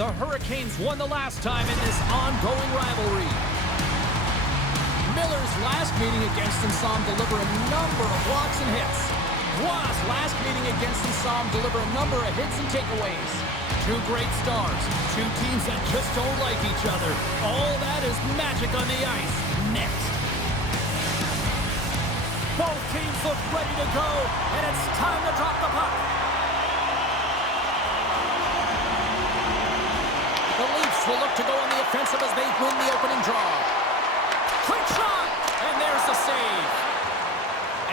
The Hurricanes won the last time in this ongoing rivalry. Miller's last meeting against him saw him deliver a number of blocks and hits. Ross' last meeting against him saw him deliver a number of hits and takeaways. Two great stars, two teams that just don't like each other. All that is magic on the ice. Next. Both teams look ready to go, and it's time to drop the puck. The Leafs will look to go on the offensive as they win the opening draw. Quick shot, and there's the save.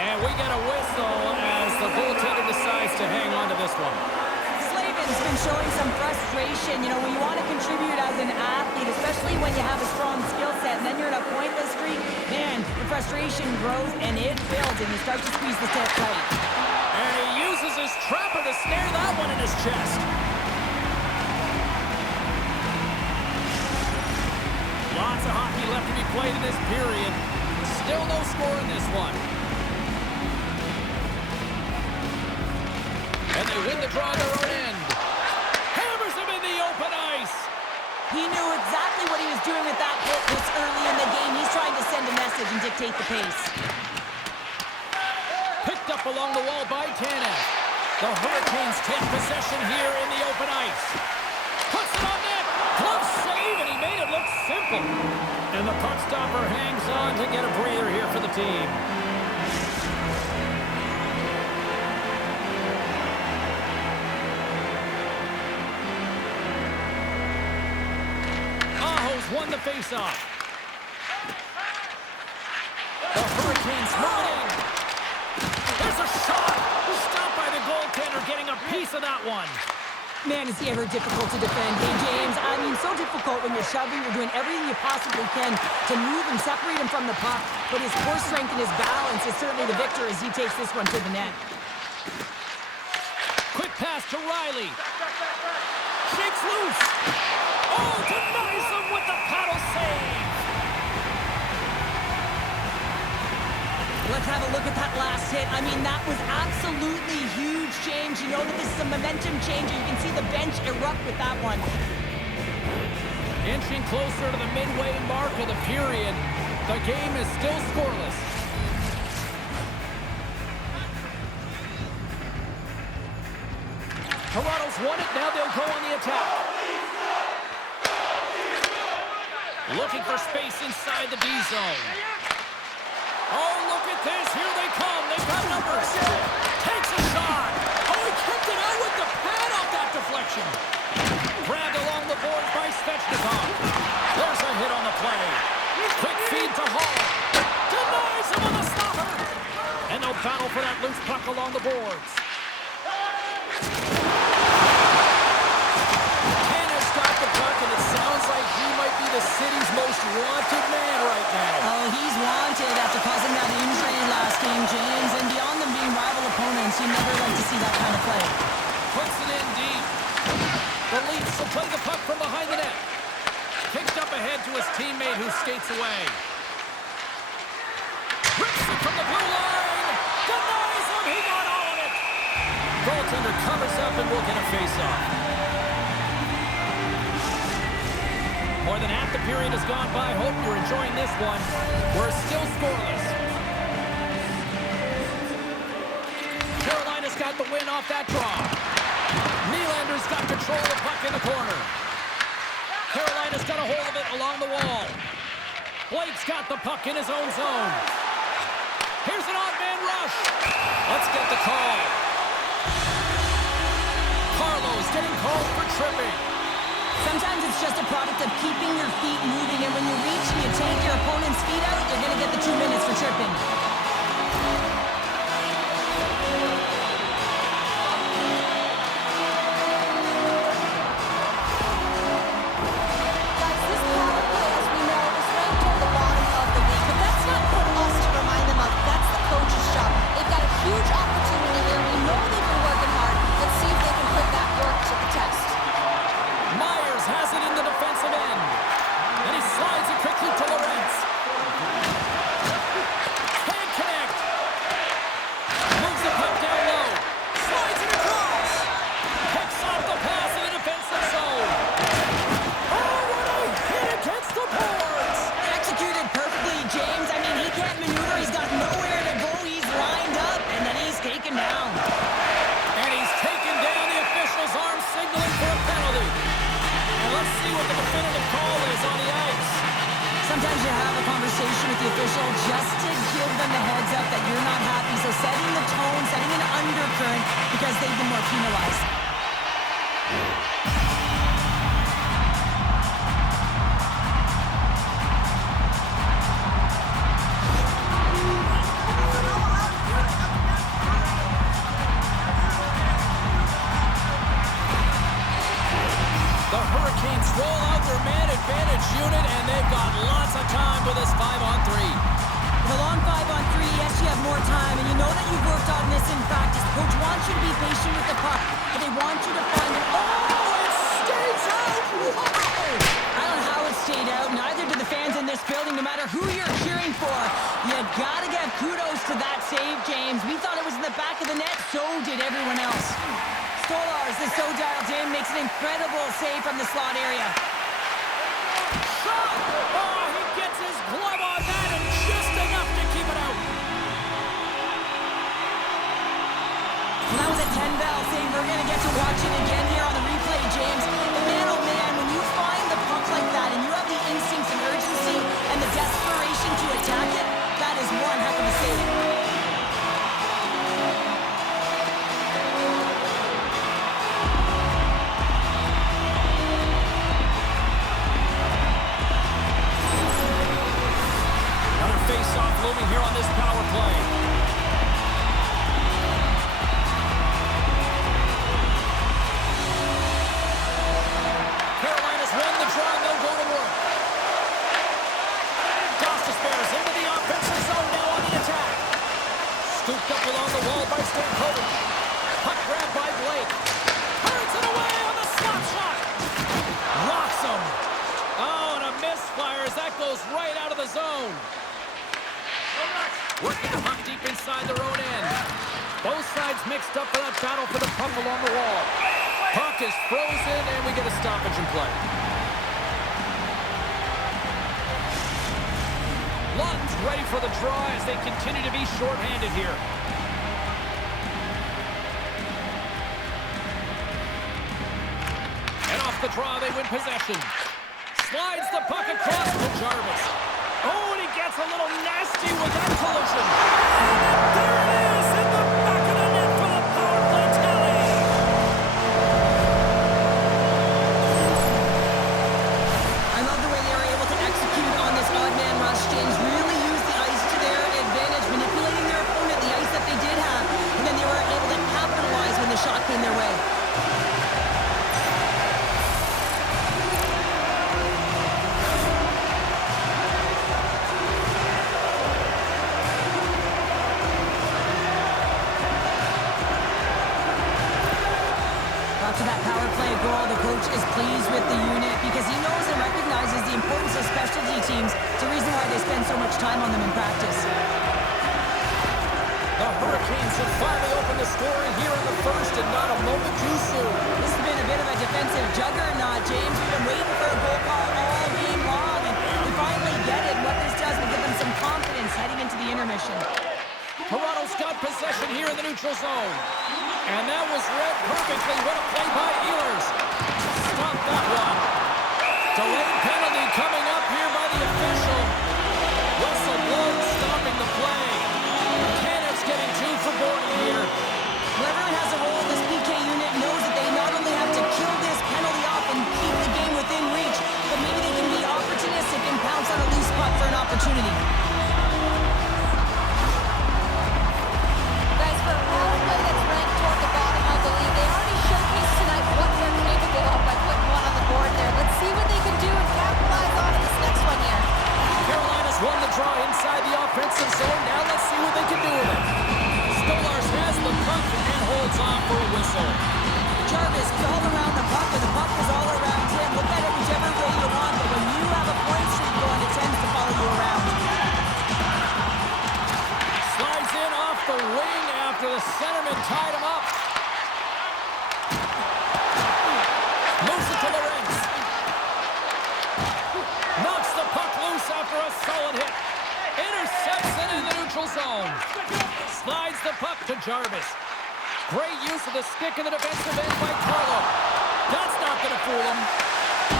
And we get a whistle as the goaltender decides to hang on to this one. Slavin's been showing some frustration. You know, when you want to contribute as an athlete, especially when you have a strong skill set, and then you're in a pointless streak, man, the frustration grows and it builds, and you start to squeeze the stick tight. And he uses his trapper to snare that one in his chest. Lots of hockey left to be played in this period. Still no score in this one. And they win the draw on their own end. Hammers him in the open ice. He knew exactly what he was doing with that hit this early in the game. He's trying to send a message and dictate the pace. Picked up along the wall by Tanev. The Hurricanes take possession here in the open ice. Puts it on net. Glove save, and he made it look simple. And the puck stopper hangs on to get a breather here for the team. Won the faceoff. The Hurricanes move it in. There's a shot. Stopped by the goaltender, getting a piece of that one. Man, is he ever difficult to defend. Hey, James, I mean, so difficult when you're shoving, you're doing everything you possibly can to move and separate him from the puck. But his core strength and his balance is certainly the victor as he takes this one to the net. Quick pass to Riley. Shakes loose. Oh, denies him with the paddle save. Let's have a look at that last hit. I mean, that was absolutely huge, James. You know that this is a momentum changer. You can see the bench erupt with that one. Inching closer to the midway mark of the period. The game is still scoreless. Toronto's won it. Now they'll go on the attack. Looking for space inside the D zone. Oh, look at this. Here they come. They've got numbers. Takes a shot. Oh, he kicked it out with the pad off that deflection. Grabbed along the boards by Svechnikov. There's a hit on the play. Quick feed to Hall. Denies him on the stopper. And they'll battle for that loose puck along the boards. Tanner's got the puck, and it sounds like he might be the city's most wanted man right now. Oh, he's wanted after causing that injury last game, James. And beyond them being rival opponents, you never like to see that kind of play. Puts it in deep. The Leafs will play the puck from behind the net. Kicked up ahead to his teammate who skates away. Rips it from the blue line. Denies him. He got all of it. Goaltender covers up and will get a face-off. More than half the period has gone by. Hope you're enjoying this one. We're still scoreless. Carolina's got the win off that draw. Nylander's got control of the puck in the corner. Carolina's got a hold of it along the wall. Blake's got the puck in his own zone. Here's an odd man rush. Let's get the call. Carlo's getting called for tripping. Sometimes it's just a product of keeping your feet moving, and when you reach and you take your opponent's feet out, you're going to get the 2 minutes for tripping. Guys, this power play, as we know, is ranked toward the bottom of the league, but that's not for us to remind them of. That's the coach's job. They've got a huge opportunity here. We know they've been working hard. Let's see if they can put that work to the test. Myers has it in the defensive end. And he slides it quickly to Lorentz. setting the tone, setting an undercurrent because they've been more penalized. The Hurricanes roll out their man advantage unit, and they've got lots of time with this 5-on-3. With a long 5-on-3, yes, you have more time, and you know that you've worked on this in practice. Coach wants you to be patient with the puck, but they want you to find it. Oh, it stays out! Wow! I don't know how it stayed out. Neither do the fans in this building, no matter who you're cheering for. You gotta give kudos to that save, James. We thought it was in the back of the net, so did everyone else. Stolarz is so dialed in, makes an incredible save from the slot area. Shot! Oh, he gets his glove on that and just enough to keep it out. Well, that was a 10-bell save. We're going to get to watch it again here on the replay, James. But man, oh man, when you find the puck like that and you have the instincts and urgency and the desperation to attack it, that is one heck of a save. Face-off looming here on this power play. Carolina's won the draw, and they'll go to work. Gostisbehere's into the offensive zone now on the attack. Scooped up along the wall by Stankovic. Puck grabbed by Blake. Turns it away on the slap shot. Rocks him. Oh, and a misfire as that goes right out of the zone. Working the puck deep inside their own end. Both sides mixed up for that battle for the puck along the wall. Puck is frozen, and we get a stoppage in play. Lund's ready for the draw as they continue to be shorthanded here. And off the draw, they win possession. Slides the puck across to Jarvis. Oh, and he gets a little nasty with that collision. And there it is in the back of the net for the power play tally. I love the way they were able to execute on this odd man rush, James. Really use the ice to their advantage, manipulating their opponent, the ice that they did have, and then they were able to capitalize when the shot came their way. After that power play goal, the coach is pleased with the unit because he knows and recognizes the importance of specialty teams. It's a reason why they spend so much time on them in practice. The Hurricanes have finally opened the scoring here in the first, and not a moment too soon. This has been a bit of a defensive juggernaut, James. We've been waiting for a goal call all game long, and we finally get it. What this does will give them some confidence heading into the intermission. Toronto's got possession here in the neutral zone. And that was read perfectly. What a play by Ehlers. Stop that one. Delayed penalty coming up here by the official. Whistle blown, stopping the play. Canada's getting 2 for Gordon here. Whoever has a role in this PK unit knows that they not only have to kill this penalty off and keep the game within reach, but maybe they can be opportunistic and pounce on a loose puck for an opportunity. Guys, for a power play that's ranked toward the bottom of the league, they already showcased tonight what they're capable of by putting one on the board there. Let's see what they can do and capitalize on in this next one here. Carolina's won the draw inside the offensive zone. Now let's see what they can do with it. Stolarz has the puck and holds on for a whistle. Jarvis is all around the puck, but the puck is all around him. Look at it whichever way you want, but when you have a point streak going, it tends to follow you around. Slides in off the wing after the centerman tied him up. Moves it to Lorenz. Knocks the puck loose after a solid hit. Intercepts it in the neutral zone. Slides the puck to Jarvis. Great use of the stick in the defensive end by Carlo. That's not going to fool him.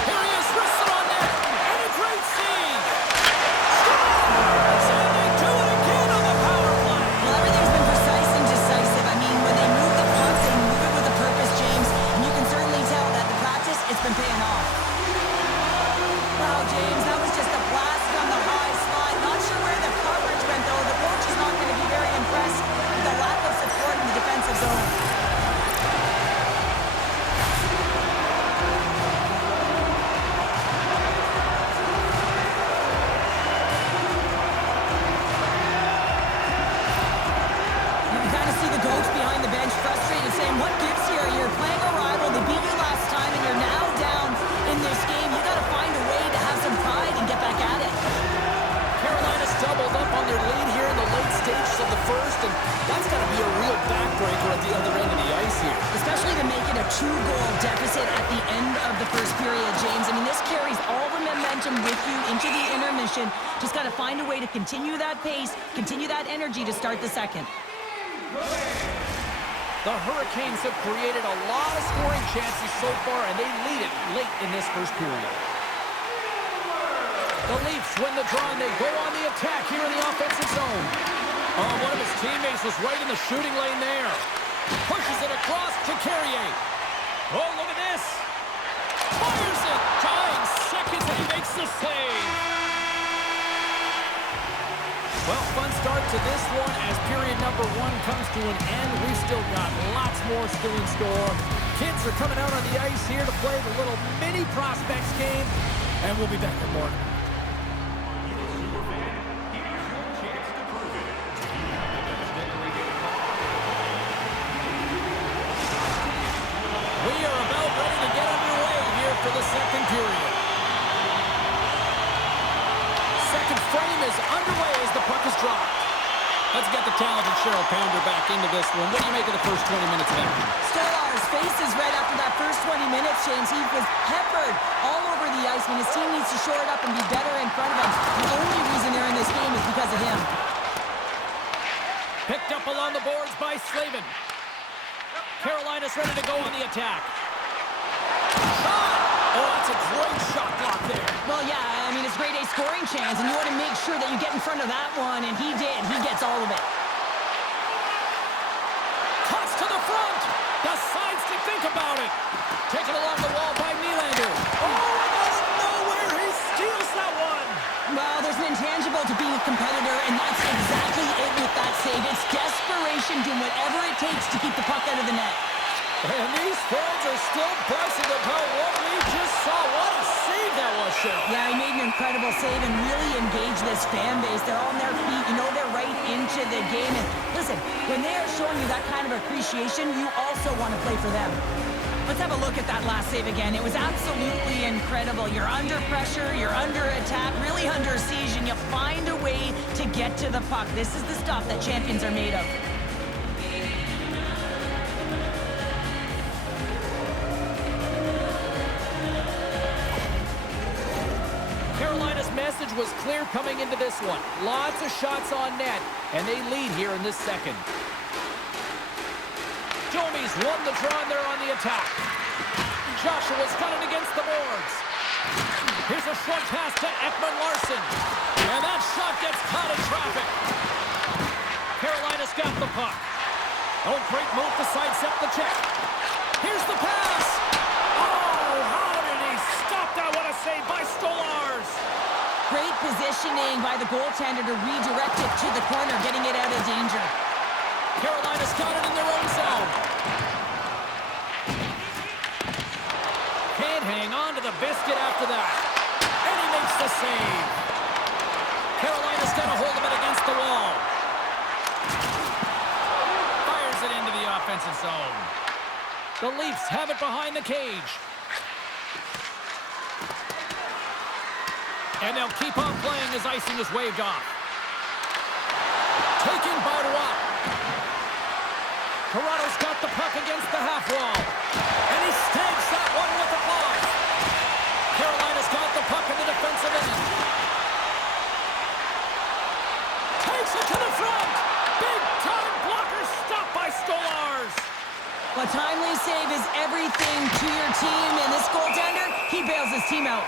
Here he is, wristed on net. And a great save. Scores! And they do it again on the power play. Well, everything's been precise first, and that's got to be a real backbreaker at the other end of the ice here. Especially to make it a 2-goal deficit at the end of the first period, James. I mean, this carries all the momentum with you into the intermission. Just got to find a way to continue that pace, continue that energy to start the second. The Hurricanes have created a lot of scoring chances so far, and they lead it late in this first period. The Leafs win the draw, and they go on the attack here in the offensive zone. Oh, one of his teammates was right in the shooting lane there. Pushes it across to Carrier. Oh, look at this. Fires it. Tying seconds, and he makes the save. Well, fun start to this one as period number 1 comes to an end. We've still got lots more still in store. Kids are coming out on the ice here to play the little mini prospects game, and we'll be back in more. We are about ready to get underway here for the second period. Second frame is underway as the puck is dropped. Let's get the talented Cheryl Pounder back into this one. What do you make of the first 20 minutes of action? Stolar's face is red after that first 20 minutes, James. He was peppered all over the ice. When his team needs to shore it up and be better in front of him, the only reason they're in this game is because of him. Picked up along the boards by Slavin. Carolina's ready to go on the attack. Shot! Oh, that's a great shot block there. Well, yeah, I mean, it's grade A scoring chance, and you want to make sure that you get in front of that one, and he did. He gets all of it. Cuts to the front. Decides to think about it. Taken along the wall by Nylander. Oh, out of nowhere, he steals that one. Well, there's an intangible to being a competitor, and that's exactly it with that save. It's desperation, doing whatever it takes to keep the puck out of the net. And these fans are still buzzing about what we just saw. What a save that was, Cheryl. Yeah, he made an incredible save and really engaged this fan base. They're on their feet. You know they're right into the game. And listen, when they are showing you that kind of appreciation, you also want to play for them. Let's have a look at that last save again. It was absolutely incredible. You're under pressure, you're under attack, really under siege, and you find a way to get to the puck. This is the stuff that champions are made of. Carolina's message was clear coming into this one. Lots of shots on net, and they lead here in this second. Domi's won the draw, and they're on the attack. Joshua's got it against the boards. Here's a short pass to Ekman-Larsson. And that shot gets caught in traffic. Carolina's got the puck. Oh, great move to sidestep the check. Here's the pass. Oh, how did he stop that? What a save by Stolarz. Great positioning by the goaltender to redirect it to the corner, getting it out of danger. Carolina's got it in their own zone. Can't hang on to the biscuit after that. And he makes the save. Carolina's got a hold of it against the wall. Fires it into the offensive zone. The Leafs have it behind the cage. And they'll keep on playing as icing is waved off. Taken by Watt. Toronto's got the puck against the half wall. And he snags that one with the glove. Carolina's got the puck in the defensive end. Takes it to the front. Big time blocker stopped by Stolarz. A timely save is everything to your team, and this goaltender, he bails his team out.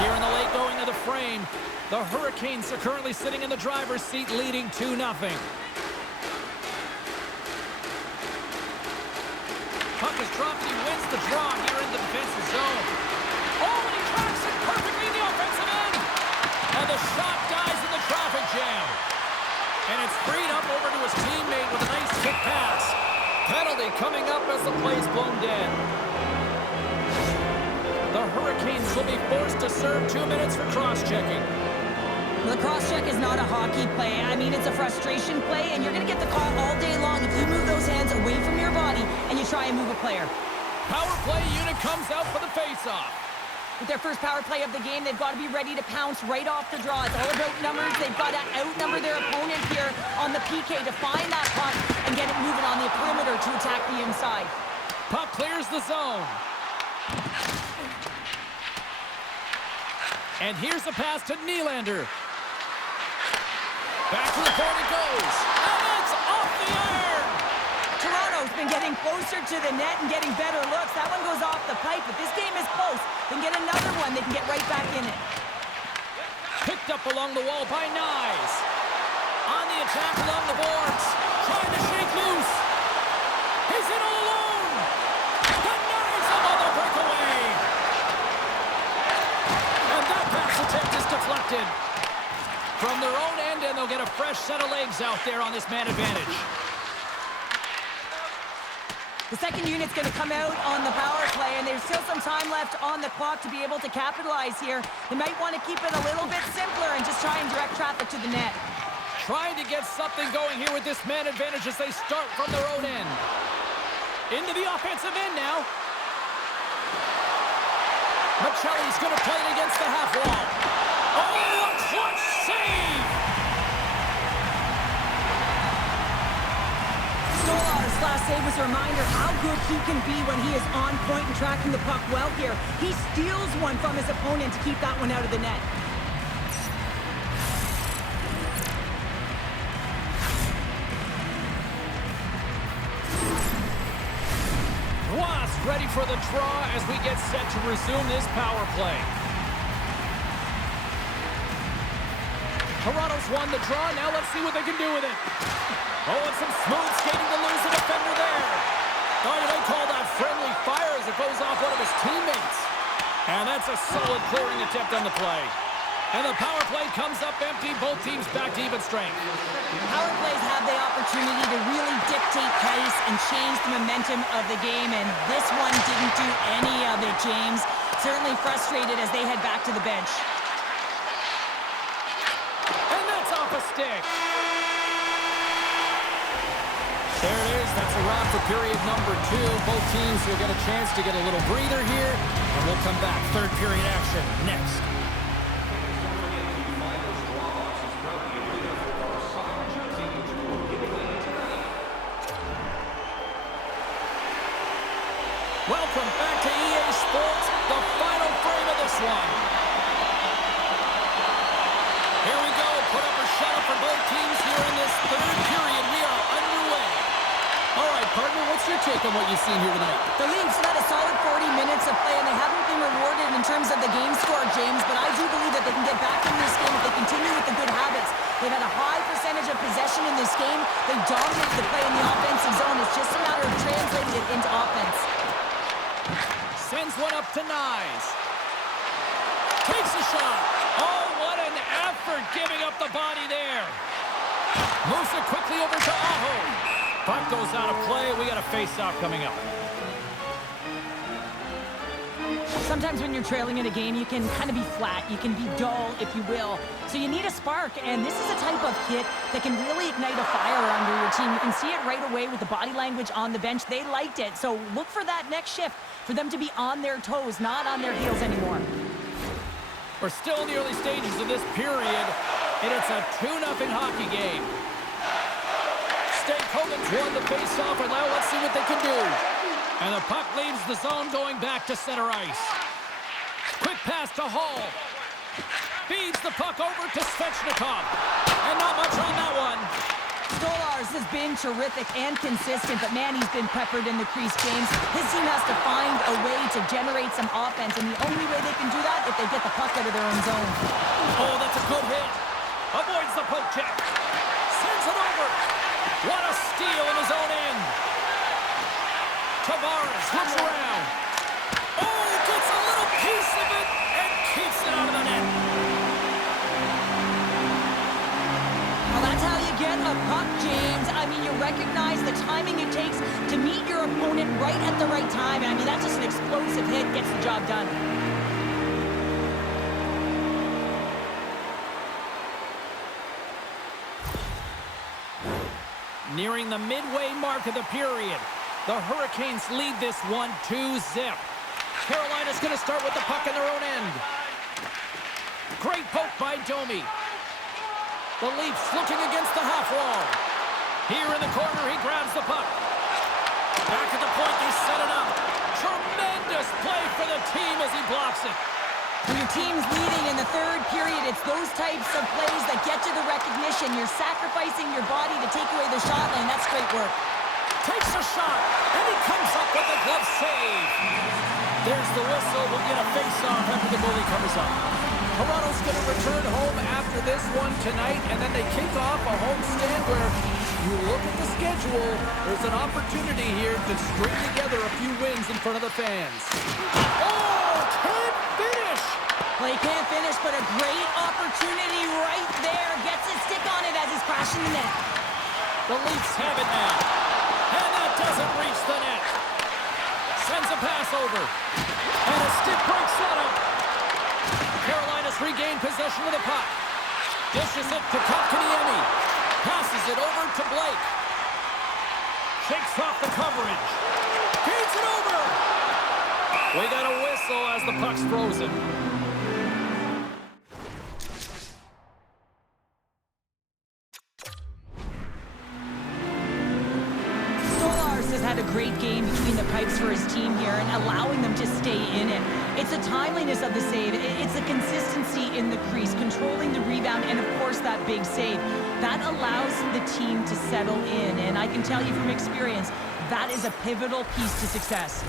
Here in the late going of the frame, the Hurricanes are currently sitting in the driver's seat, leading 2-0. Puck is dropped, and he wins the draw here in the defensive zone. Oh, and he tracks it perfectly in the offensive end. And the shot dies in the traffic jam. And it's freed up over to his teammate with a nice kick pass. Penalty coming up as the play's blown dead. The Hurricanes will be forced to serve 2 minutes for cross-checking. The cross-check is not a hockey play. I mean, it's a frustration play, and you're going to get the call all day long if you move those hands away from your body and you try and move a player. Power play unit comes out for the face-off. With their first power play of the game, they've got to be ready to pounce right off the draw. It's all about numbers. They've got to outnumber their opponent here on the PK to find that puck and get it moving on the perimeter to attack the inside. Puck clears the zone. And here's the pass to Nylander. Back to the point it goes. And it's off the iron. Toronto's been getting closer to the net and getting better looks. That one goes off the pipe, but this game is close. They can get another one. They can get right back in it. Picked up along the wall by Nyes. On the attack along the boards. Trying to shake loose. He's in all alone. The Nyes another breakaway. And that pass attempt is deflected. From their own end, and they'll get a fresh set of legs out there on this man advantage. The second unit's going to come out on the power play, and there's still some time left on the clock to be able to capitalize here. They might want to keep it a little bit simpler and just try and direct traffic to the net. Trying to get something going here with this man advantage as they start from their own end. Into the offensive end now. Machelli's going to play it against the half wall. Oh, a clutch save! Stolar's last save was a reminder how good he can be when he is on point and tracking the puck well here. He steals one from his opponent to keep that one out of the net. Wasp ready for the draw as we get set to resume this power play. Toronto's won the draw. Now let's see what they can do with it. Oh, and some smooth skating to lose the defender there. Oh, they call that friendly fire as it goes off one of his teammates. And that's a solid clearing attempt on the play. And the power play comes up empty. Both teams back to even strength. Power plays have the opportunity to really dictate pace and change the momentum of the game, and this one didn't do any of it, James. Certainly frustrated as they head back to the bench. And that's off a stick. There it is. That's a wrap for period number 2. Both teams will get a chance to get a little breather here, and we'll come back. Third period action next. Welcome back to EA Sports, the final frame of this one. Here we go, put up or shut up for both teams here in this third period. We are underway. All right, partner, what's your take on what you've seen here tonight? The Leafs have had a solid 40 minutes of play, and they haven't been rewarded in terms of the game score, James, but I do believe that they can get back in this game if they continue with the good habits. They've had a high percentage of possession in this game. They dominated the play in the offensive zone. It's just a matter of translating it into offense. Sends one up to Nyes. Takes a shot. Oh, what an effort giving up the body there. Moves it quickly over to Aho. Puck goes out of play. We got a face-off coming up. Sometimes when you're trailing in a game, you can kind of be flat. You can be dull, if you will. So you need a spark, and this is a type of hit that can really ignite a fire under your team. You can see it right away with the body language on the bench. They liked it. So look for that next shift, for them to be on their toes, not on their heels anymore. We're still in the early stages of this period, and it's a 2-0 hockey game. Stake Hogan's won the face-off, and now let's see what they can do. And the puck leaves the zone going back to center ice. Quick pass to Hall. Feeds the puck over to Svechnikov. And not much on that one. Stolarz has been terrific and consistent, but man, he's been peppered in the crease, James. His team has to find a way to generate some offense, and the only way they can do that if they get the puck out of their own zone. Oh, that's a good hit. Avoids the poke check. Sends it over. What a steal in his own end. Tavares looks around. Oh, gets a little piece of it and keeps it out of the net. Well, that's how you get a puck, James. I mean, you recognize the timing it takes to meet your opponent right at the right time. I mean, that's just an explosive hit, gets the job done. Nearing the midway mark of the period, the Hurricanes lead this one 2-0. Carolina's going to start with the puck in their own end. Great poke by Domi. The Leafs looking against the half wall. Here in the corner, he grabs the puck. Back at the point, they set it up. Tremendous play for the team as he blocks it. When your team's leading in the third period, it's those types of plays that get you the recognition. You're sacrificing your body to take away the shot lane. That's great work. Takes a shot, and he comes up with a glove save. There's the whistle. We'll get a face-off after the goalie comes up. Toronto's going to return home after this one tonight, and then they kick off a homestand where you look at the schedule, there's an opportunity here to string together a few wins in front of the fans. Oh, can't finish! Play can't finish, but a great opportunity right there. Gets his stick on it as he's crashing the net. The Leafs have it now. And that doesn't reach the net. Sends a pass over. And a stick break setup. Carolina's regained possession of the puck. Dishes it to Kotkaniemi. Passes it over to Blake. Shakes off the coverage. Feeds it over. We got a whistle as the puck's frozen. Has had a great game between the pipes for his team here and allowing them to stay in it. It's the timeliness of the save. It's the consistency in the crease, controlling the rebound, and of course that big save. That allows the team to settle in, and I can tell you from experience, that is a pivotal piece to success.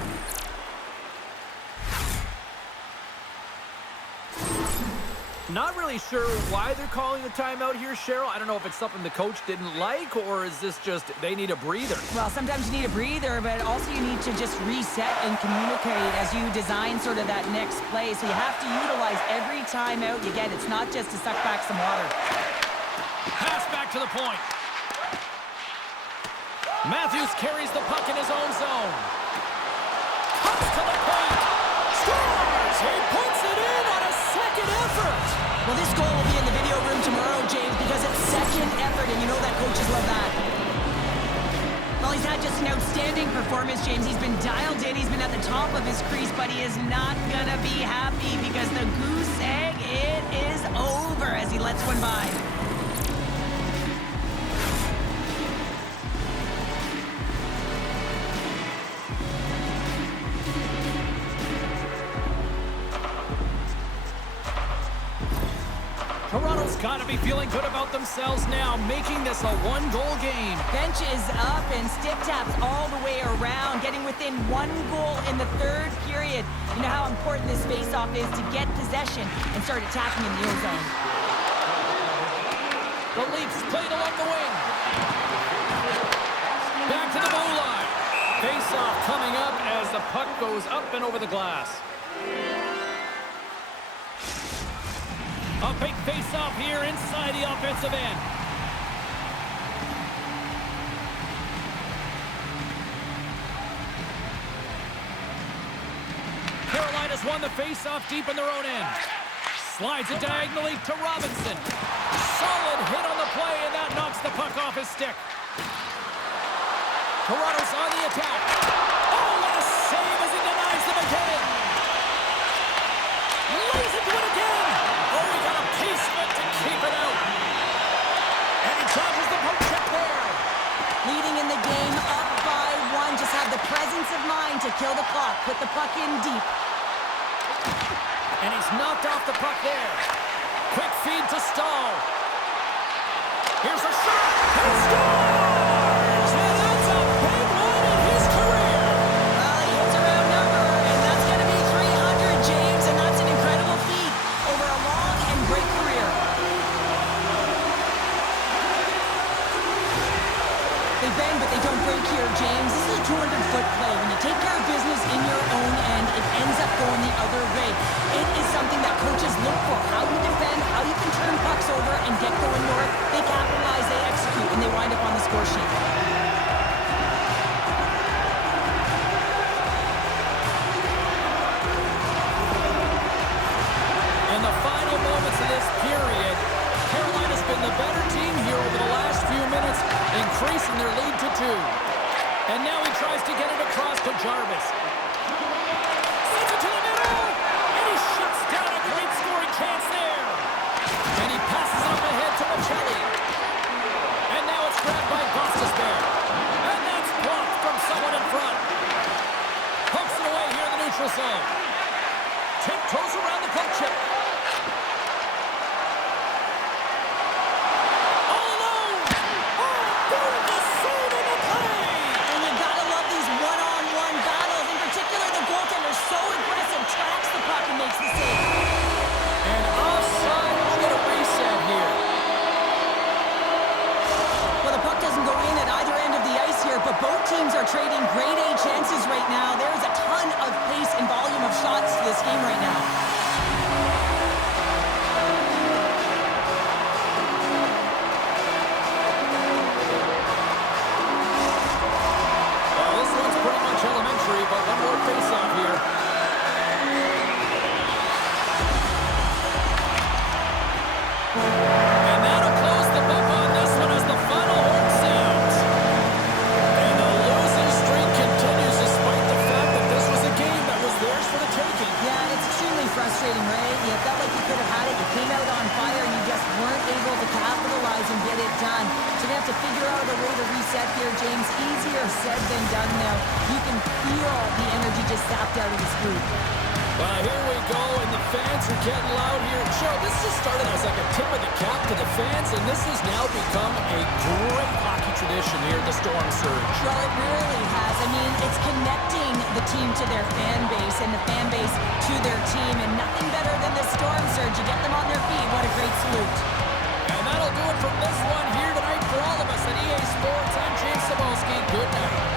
Not really sure why they're calling a timeout here, Cheryl. I don't know if it's something the coach didn't like, or is this just they need a breather? Well, sometimes you need a breather, but also you need to just reset and communicate as you design sort of that next play. So you have to utilize every timeout you get. It's not just to suck back some water. Pass back to the point. Matthews carries the puck in his own zone. Comes to the point. Scores! He puts it in on a second effort. Well, this goal will be in the video room tomorrow, James, because it's second effort, and you know that coaches love that. Well, he's had just an outstanding performance, James. He's been dialed in. He's been at the top of his crease, but he is not going to be happy because the goose egg, it is over as he lets one by. Toronto's got to be feeling good about themselves now, making this a one-goal game. Bench is up and stick taps all the way around, getting within one goal in the third period. You know how important this face-off is to get possession and start attacking in the O-zone. The Leafs played along the wing. Back to the blue line. Face-off coming up as the puck goes up and over the glass. A big face-off here inside the offensive end. Carolina's won the face-off deep in their own end. Slides it diagonally to Robinson. Solid hit on the play, and that knocks the puck off his stick. Toronto's on the attack. Oh, what a save as he denies them again. Lays into it again. Oh, he got a piece of it to keep it out. And he charges the poke check there. Leading in the game, up by one. Just have the presence of mind to kill the clock. Put the puck in deep. And he's knocked off the puck there. Quick feed to Stahl. Here's a shot. He scores! And that's a big one in his career. Well, he hits a round number, and that's going to be 300, James, and that's an incredible feat over a long and great career. They bend, but they don't break here, James. This is a 200-foot play. When you take care of business in your own end, it ends up going the other way. It is something that coaches look for. How you defend, how you can turn pucks over and get going north. They capitalize, they execute, and they wind up on the score sheet. In the final moments of this period, Carolina's been the better team here over the last few minutes, increasing their lead to 2. And now he tries to get it across to Jarvis. Sends it to the right? You felt like you could have had it. You came out on fire, and you just weren't able to capitalize and get it done. So you have to figure out a way to reset here, James. Easier said than done now. You can feel the energy just sapped out of this group. Well, here we go, and the fans are getting loud here. Joe, this just started as like a tip of the cap to the fans, and this has now become a great hockey tradition here, the Storm Surge. Well, it really has. I mean, it's connecting the team to their fan base and the fan base to their team, and nothing better than the Storm Surge. You get them on their feet. What a great salute. And that'll do it from this one here tonight for all of us at EA Sports. I'm James Cebulski. Good night.